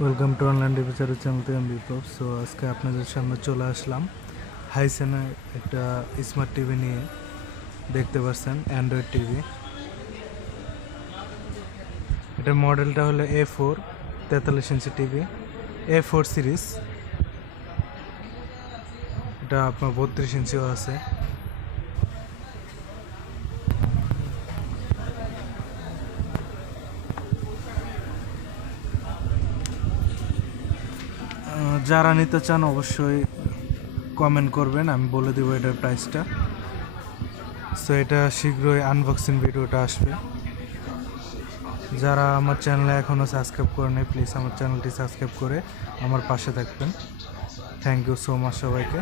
Welcome to online রিভিউচারের channel থেকে আমি বিপ্লব। So আজকে আপনাদের সামনে চলে আসলাম হাইসেনের একটা স্মার্ট টিভি নিয়ে। দেখতে পাচ্ছেন অ্যান্ড্রয়েড টিভি। এটার মডেলটা হলো A4 43 inch TV, A4 series. এটা আপনার 32 ইঞ্চিও আছে। যারা নিতে চান অবশ্যই কমেন্ট করবেন, আমি বলে দেবো এটার প্রাইসটা। সো এটা শীঘ্রই আনবক্সিং ভিডিওটা আসবে। যারা আমার চ্যানেলে এখনও সাবস্ক্রাইব করেনি, প্লিজ আমার চ্যানেলটি সাবস্ক্রাইব করে আমার পাশে থাকবেন। থ্যাংক ইউ সো মাচ সবাইকে।